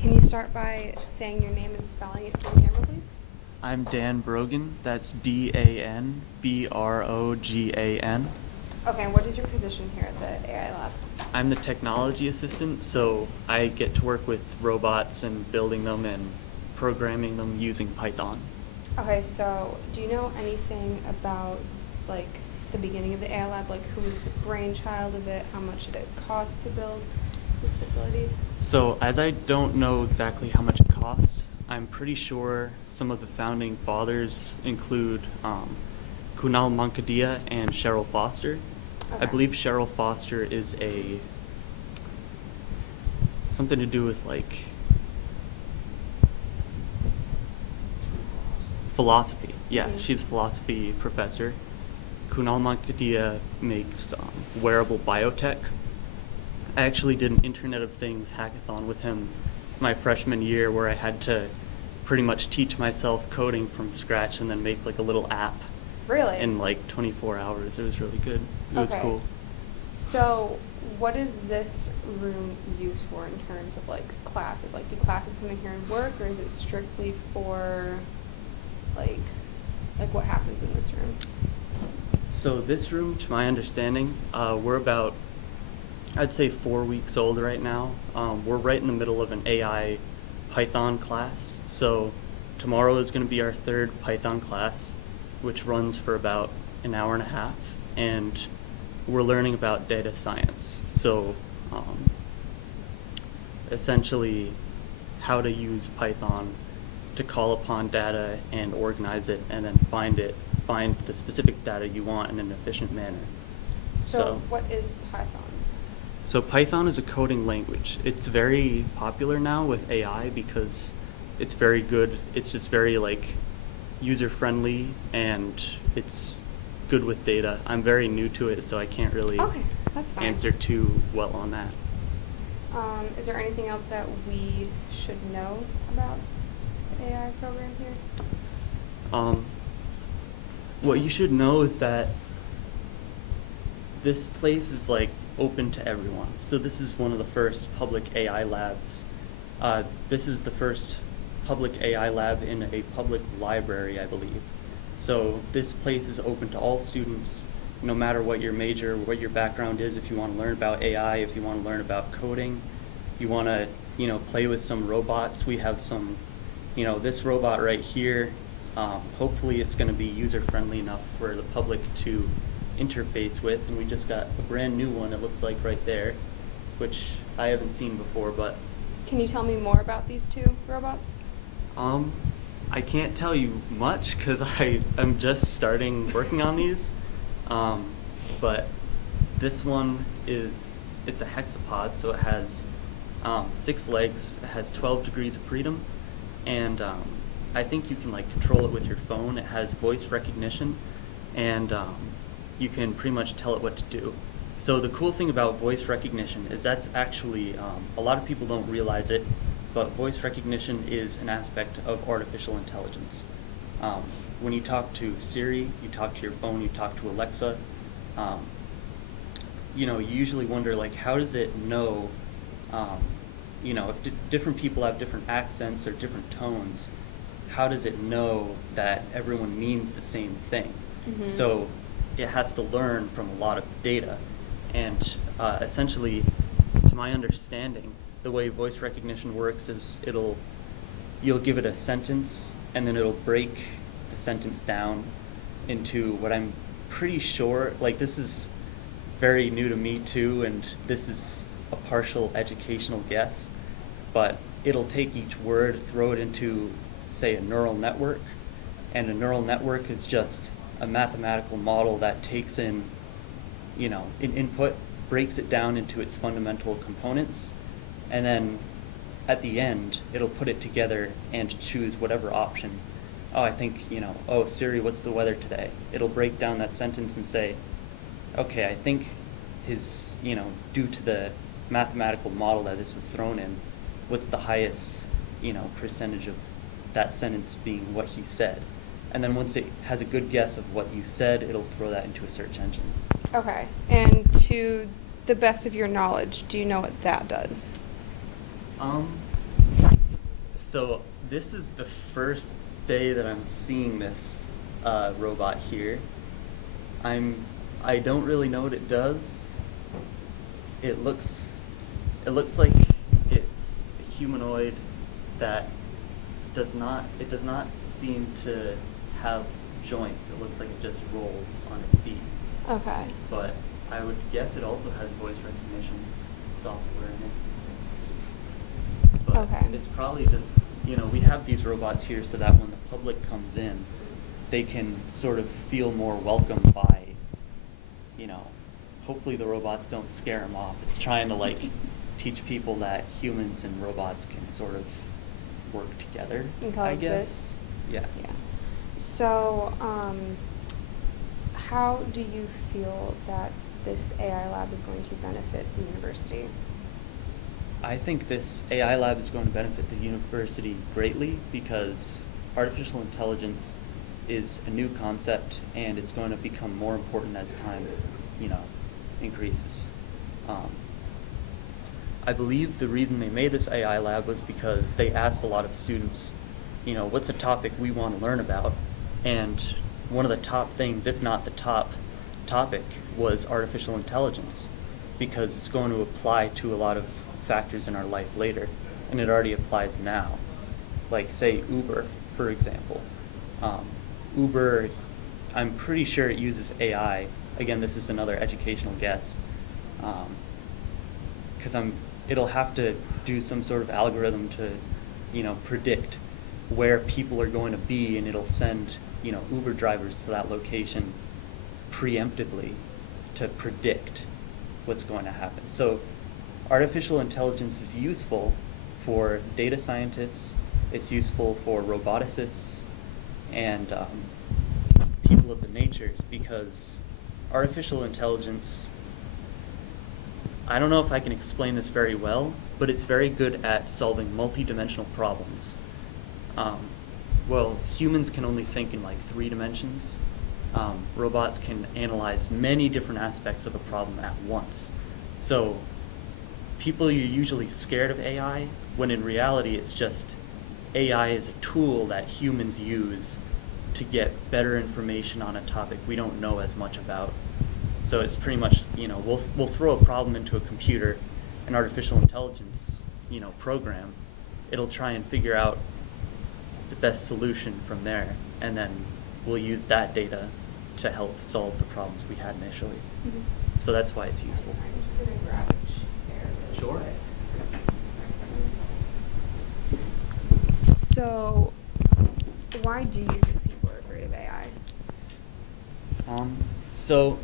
Can you start by saying your name and spelling it for the camera, please? I'm Dan Brogan. That's DanBrogan. Okay, and what is your position here at the AI lab? I'm the technology assistant, so I get to work with robots and building them and programming them using Python. Okay, so do you know anything about, like, the beginning of the AI lab? Like, who was the brainchild of it? How much did it cost to build this facility? So as I don't know exactly how much it costs, I'm pretty sure some of the founding fathers include Kunal Mankadia and Cheryl Foster. Okay. I believe Cheryl Foster is something to do with like philosophy. Yeah, she's a philosophy professor. Kunal Mankadia makes wearable biotech. I actually did an Internet of Things hackathon with him my freshman year where I had to pretty much teach myself coding from scratch and then make like a little app Really? in like 24 hours. It was really good. It was Okay. cool. So what is this room used for in terms of, like, classes? Like, do classes come in here and work, or is it strictly for, like what happens in this room? So this room, to my understanding, we're about, I'd say 4 weeks old right now. We're right in the middle of an AI Python class. So tomorrow is going to be our third Python class, which runs for about an hour and a half. And we're learning about data science. So essentially how to use Python to call upon data and organize it and then find the specific data you want in an efficient manner. So what is Python? So Python is a coding language. It's very popular now with AI because it's very good. It's just very like user-friendly and it's good with data. I'm very new to it, so I can't really Okay, that's fine. answer too well on that. Is there anything else that we should know about the AI program here? What you should know is that this place is like open to everyone. So this is one of the first public AI labs. This is the first public AI lab in a public library, I believe. So this place is open to all students, no matter what your major, what your background is. If you want to learn about AI, if you want to learn about coding, you want to, play with some robots. We have some, this robot right here. Hopefully it's going to be user-friendly enough for the public to interface with, and we just got a brand new one, it looks like right there, which I haven't seen before, but Can you tell me more about these two robots? I can't tell you much because I'm just starting working on these, but this one it's a hexapod, so it has 6 legs, it has 12 degrees of freedom, and I think you can like control it with your phone. It has voice recognition, and you can pretty much tell it what to do. So the cool thing about voice recognition is that's actually, a lot of people don't realize it, but voice recognition is an aspect of artificial intelligence. When you talk to Siri, you talk to your phone, you talk to Alexa, you usually wonder like, how does it know, if different people have different accents or different tones, how does it know that everyone means the same thing? Mm-hmm. So it has to learn from a lot of data, and essentially, to my understanding, the way voice recognition works is you'll give it a sentence, and then it'll break the sentence down into what I'm pretty sure, like this is very new to me too, and this is a partial educational guess, but it'll take each word, throw it into, say, a neural network, and a neural network is just a mathematical model that takes in, an input, breaks it down into its fundamental components, and then at the end, it'll put it together and choose whatever option. Oh, I think, Siri, what's the weather today? It'll break down that sentence and say, okay, I think due to the mathematical model that this was thrown in, what's the highest, percentage of that sentence being what he said? And then once it has a good guess of what you said, it'll throw that into a search engine. Okay, and to the best of your knowledge, do you know what that does? So this is the first day that I'm seeing this robot here. I don't really know what it does. It looks like it's a humanoid that does not seem to have joints. It looks like it just rolls on its feet. Okay. But I would guess it also has voice recognition software in it. But Okay. it's probably just, we have these robots here so that when the public comes in, they can sort of feel more welcomed by, hopefully the robots don't scare them off. It's trying to teach people that humans and robots can sort of work together, And I coexist. guess. Yeah. Yeah. So, how do you feel that this AI lab is going to benefit the university? I think this AI lab is going to benefit the university greatly because artificial intelligence is a new concept and it's going to become more important as time, increases. I believe the reason they made this AI lab was because they asked a lot of students, what's a topic we want to learn about? And one of the top things, if not the top topic, was artificial intelligence because it's going to apply to a lot of factors in our life later, and it already applies now. Like, say, Uber, for example. Uber, I'm pretty sure it uses AI. Again, this is another educational guess. Because it'll have to do some sort of algorithm to, predict where people are going to be, and it'll send, Uber drivers to that location preemptively to predict what's going to happen. So artificial intelligence is useful for data scientists, it's useful for roboticists, and people of the natures, because artificial intelligence, I don't know if I can explain this very well, but it's very good at solving multi-dimensional problems. Well, humans can only think in 3 dimensions. Robots can analyze many different aspects of a problem at once. So people are usually scared of AI, when in reality it's just AI is a tool that humans use to get better information on a topic we don't know as much about. So it's pretty much, we'll throw a problem into a computer, an artificial intelligence, program. It'll try and figure out the best solution from there, and then we'll use that data to help solve the problems we had initially. Mm-hmm. So that's why it's useful. I'm just gonna grab a chair really Sure. quick. So, why do you think people are afraid of AI? So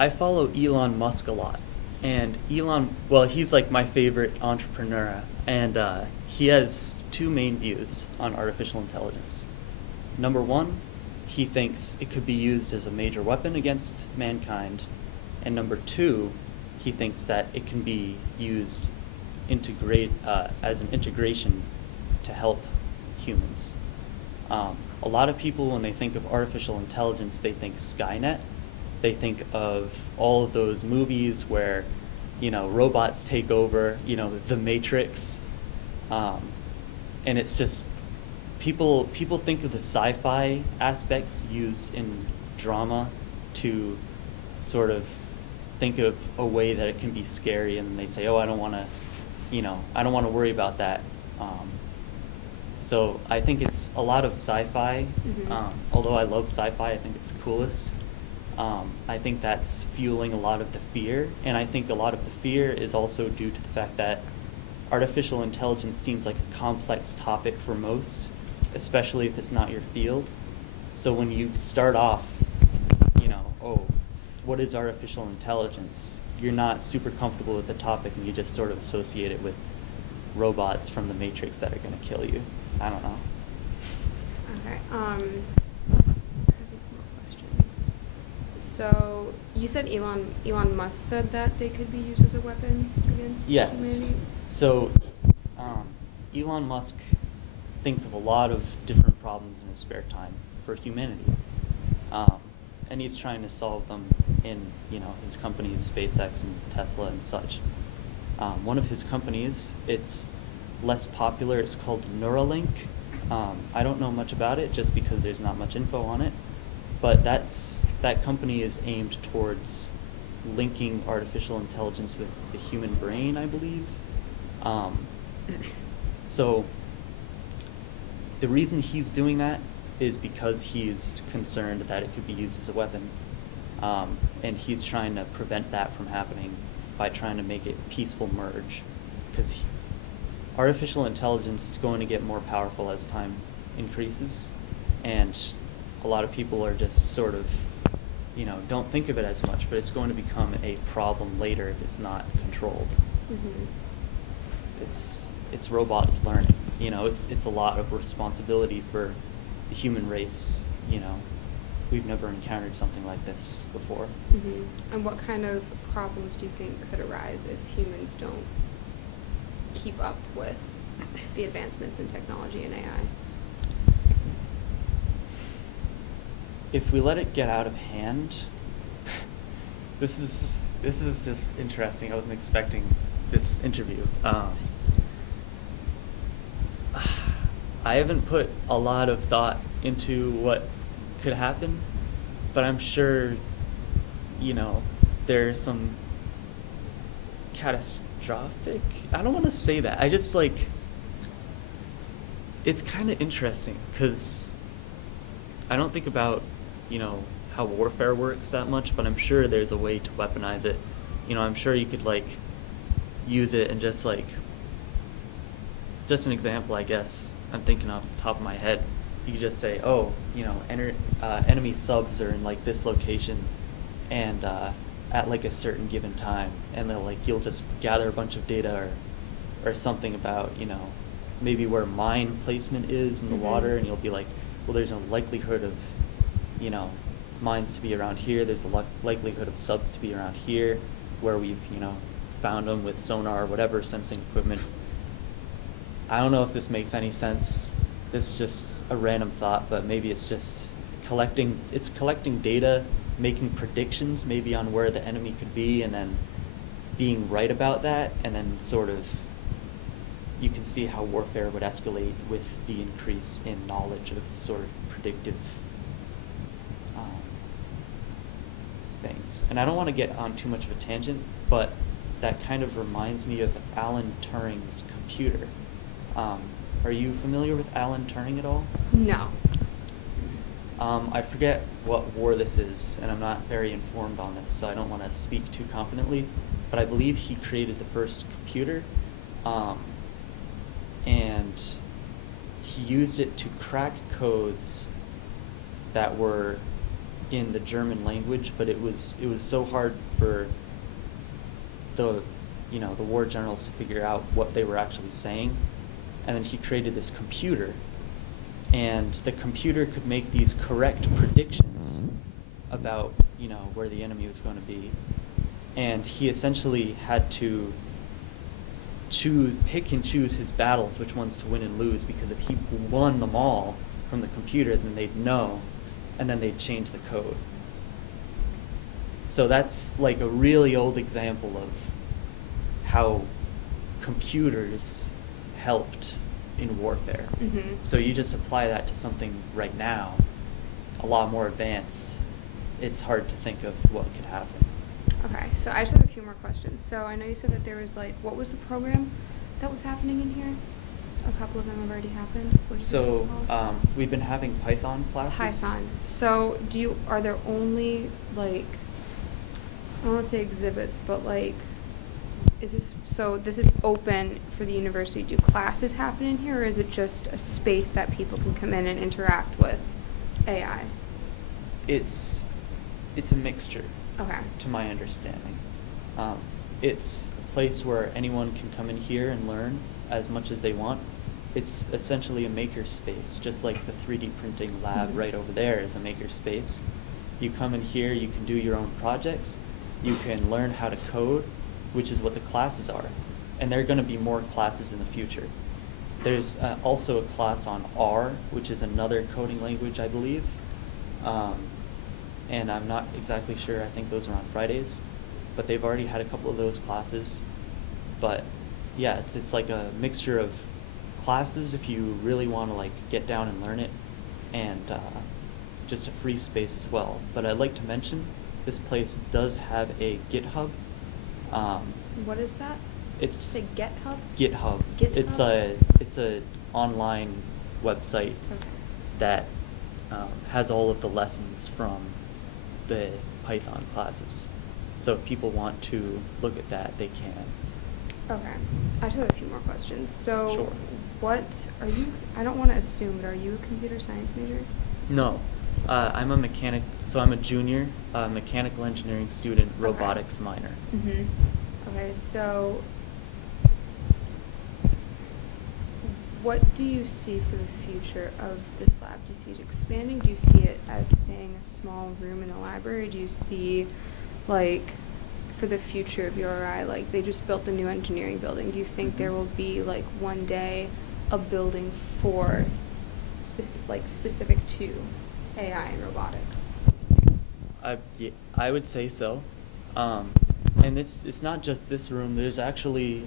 I follow Elon Musk a lot, and he's my favorite entrepreneur, and he has 2 main views on artificial intelligence. Number 1, he thinks it could be used as a major weapon against mankind, and number 2, he thinks that it can be used as an integration to help humans. A lot of people, when they think of artificial intelligence, they think Skynet. They think of all of those movies where, robots take over, The Matrix. And it's just, people think of the sci-fi aspects used in drama to sort of think of a way that it can be scary, and they say, oh, I don't want to worry about that. So I think it's a lot of sci-fi. Mm-hmm. Although I love sci-fi, I think it's the coolest. I think that's fueling a lot of the fear, and I think a lot of the fear is also due to the fact that artificial intelligence seems like a complex topic for most, especially if it's not your field. So when you start off, what is artificial intelligence? You're not super comfortable with the topic, and you just sort of associate it with robots from the Matrix that are going to kill you. I don't know. Okay. I have a few more questions. So you said Elon Musk said that they could be used as a weapon against humanity? So Elon Musk thinks of a lot of different problems in his spare time for humanity, and he's trying to solve them in his companies, SpaceX and Tesla and such. One of his companies, it's less popular. It's called Neuralink. I don't know much about it just because there's not much info on it, but that company is aimed towards linking artificial intelligence with the human brain, I believe. So the reason he's doing that is because he's concerned that it could be used as a weapon. And he's trying to prevent that from happening by trying to make it peaceful merge. Because artificial intelligence is going to get more powerful as time increases. And a lot of people are just sort of, don't think of it as much, but it's going to become a problem later if it's not controlled. Mm-hmm. It's robots learning. It's a lot of responsibility for the human race. We've never encountered something like this before. Mm-hmm. And what kind of problems do you think could arise if humans don't keep up with the advancements in technology and AI? If we let it get out of hand, this is just interesting. I wasn't expecting this interview. I haven't put a lot of thought into what could happen, but I'm sure, there's some catastrophic. I don't want to say that. I just it's kind of interesting because I don't think about, how warfare works that much, but I'm sure there's a way to weaponize it. I'm sure you could use it and just an example, I guess, I'm thinking off the top of my head. You could just say, enemy subs are in this location, and at a certain given time, and they'll you'll just gather a bunch of data or something about maybe where mine placement is in the Mm-hmm. water, and you'll be well, there's a likelihood of mines to be around here. There's a likelihood of subs to be around here, where we've found them with sonar or whatever sensing equipment. I don't know if this makes any sense. This is just a random thought, but maybe it's just collecting data, making predictions maybe on where the enemy could be, and then being right about that, and then sort of you can see how warfare would escalate with the increase in knowledge of sort of predictive things. And I don't want to get on too much of a tangent, but that kind of reminds me of Alan Turing's computer. Are you familiar with Alan Turing at all? No. I forget what war this is, and I'm not very informed on this, so I don't want to speak too confidently, but I believe he created the first computer, and he used it to crack codes that were in the German language, but it was so hard for the war generals to figure out what they were actually saying. And then he created this computer, and the computer could make these correct predictions about where the enemy was going to be. And he essentially had to pick and choose his battles, which ones to win and lose, because if he won them all from the computer, then they'd know, and then they'd change the code. So that's a really old example of how computers helped in warfare. Mm-hmm. So you just apply that to something right now, a lot more advanced. It's hard to think of what could happen. Okay, so I just have a few more questions. So I know you said that there was what was the program that was happening in here? A couple of them have already happened. What did you say it was called? We've been having Python classes. Python. So are there only I don't want to say exhibits, but this is open for the university? Do classes happen in here, or is it just a space that people can come in and interact with AI? It's a mixture. Okay. To my understanding. It's a place where anyone can come in here and learn as much as they want. It's essentially a maker space, just like the 3D printing lab Mm-hmm. right over there is a maker space. You come in here, you can do your own projects, you can learn how to code, which is what the classes are. And there are going to be more classes in the future. There's also a class on R, which is another coding language, I believe. And I'm not exactly sure. I think those are on Fridays. But they've already had a couple of those classes. But yeah, it's like a mixture of classes if you really want to like get down and learn it, and just a free space as well. But I'd like to mention this place does have a GitHub. What is that? It's Say GitHub? GitHub. GitHub? It's a online website Okay. that has all of the lessons from the Python classes. So if people want to look at that, they can. Okay. I just have a few more questions. So, Sure. what are you? I don't want to assume, but are you a computer science major? No, I'm a mechanic. So I'm a junior mechanical engineering student, Okay. robotics minor. Mm-hmm. Okay, so what do you see for the future of this lab? Do you see it expanding? Do you see it as staying a small room in the library? Do you see, like, for the future of URI, like, they just built a new engineering building. Do you think there will be, like, one day a building for, specific to AI and robotics? I would say so. And it's not just this room. There's actually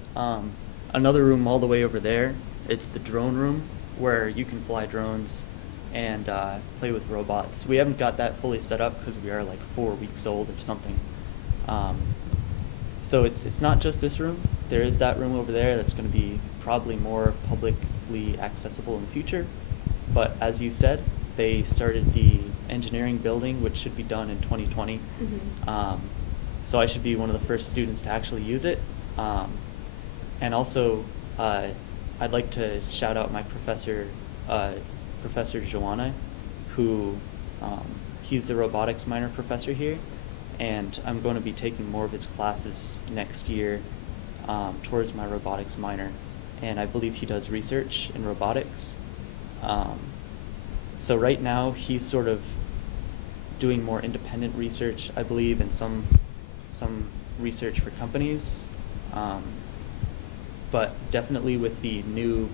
another room all the way over there. It's the drone room where you can fly drones and play with robots. We haven't got that fully set up because we are like 4 weeks old or something. So it's not just this room. There is that room over there that's going to be probably more publicly accessible in the future. But as you said, they started the engineering building, which should be done in 2020. Mm-hmm. So I should be one of the first students to actually use it. And also, I'd like to shout out my professor, Professor Joanna, who he's the robotics minor professor here, and I'm going to be taking more of his classes next year towards my robotics minor, and I believe he does research in robotics. So right now he's sort of doing more independent research, I believe, and some research for companies. But definitely with the new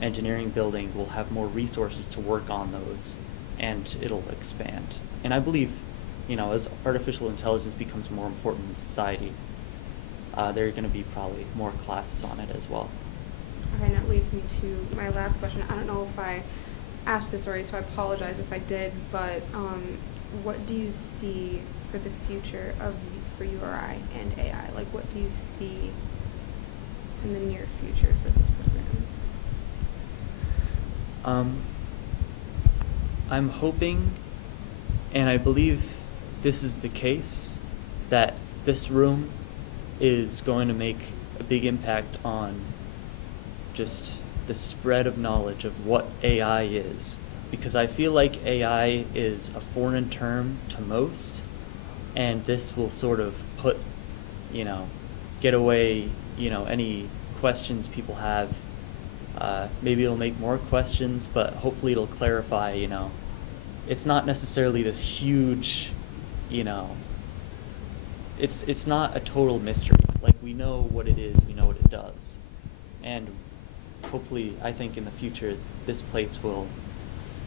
engineering building, we'll have more resources to work on those, and it'll expand. And I believe, as artificial intelligence becomes more important in society, there are going to be probably more classes on it as well. Okay, and that leads me to my last question. I don't know if I asked this already, so I apologize if I did, but what do you see for the future for URI and AI? Like, what do you see in the near future for this program? I'm hoping, and I believe this is the case, that this room is going to make a big impact on just the spread of knowledge of what AI is. Because I feel like AI is a foreign term to most, and this will sort of put, get away, any questions people have. Maybe it'll make more questions, but hopefully it'll clarify, it's not necessarily this huge, it's not a total mystery. Like, we know what it is, we know what it does. And hopefully, I think in the future, this place will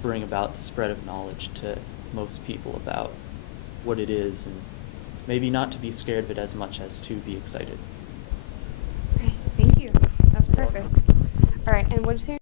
bring about the spread of knowledge to most people about what it is, and maybe not to be scared of it as much as to be excited. Okay, thank you. That was You're perfect. welcome. All right, and what's your